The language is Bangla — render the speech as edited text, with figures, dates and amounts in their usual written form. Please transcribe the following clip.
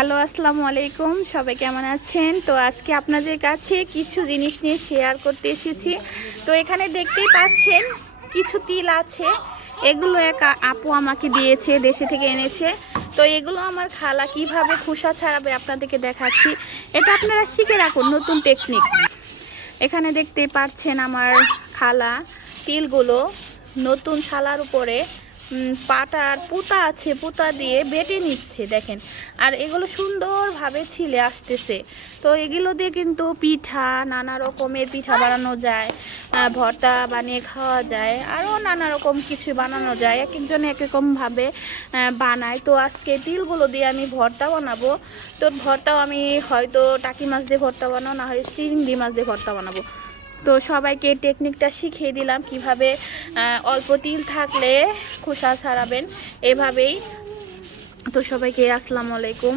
হ্যালো, আসসালামু আলাইকুম। সবাই কেমন আছেন? তো আজকে আপনাদের কাছে কিছু জিনিস নিয়ে শেয়ার করতে এসেছি। তো এখানে দেখতেই পাচ্ছেন কিছু তিল আছে। এগুলো এক আপু আমাকে দিয়েছে, দেশে থেকে এনেছে। তো এগুলো আমার খালা কিভাবে খোসা ছাড়াবে আপনাদেরকে দেখাচ্ছি। এটা আপনারা শিখে রাখুন, নতুন টেকনিক। এখানে দেখতেই পাচ্ছেন আমার খালা তিলগুলো নতুন শালার উপরে পাটার পুতা আছে, পুতা দিয়ে বেটে নিচ্ছে দেখেন। আর এগুলো সুন্দরভাবে ছিলে আসতেছে। তো এগুলো দিয়ে কিন্তু পিঠা, নানা রকমের পিঠা বানানো যায়, ভর্তা বানিয়ে খাওয়া যায়, আরও নানা রকম কিছু বানানো যায়। এক একজনে এক রকমভাবে বানায়। তো আজকে তিলগুলো দিয়ে আমি ভর্তা বানাবো। তো ভর্তাও আমি হয়তো টাকি মাছ দিয়ে ভর্তা বানাবো, না হয় চিংড়ি মাছ দিয়ে ভর্তা বানাবো। তো সবাইকে টেকনিকটা শিখিয়ে দিলাম কিভাবে অল্প তিল থাকলে খোসা ছাড়াবেন এভাবেই। তো সবাইকে আসসালামু আলাইকুম।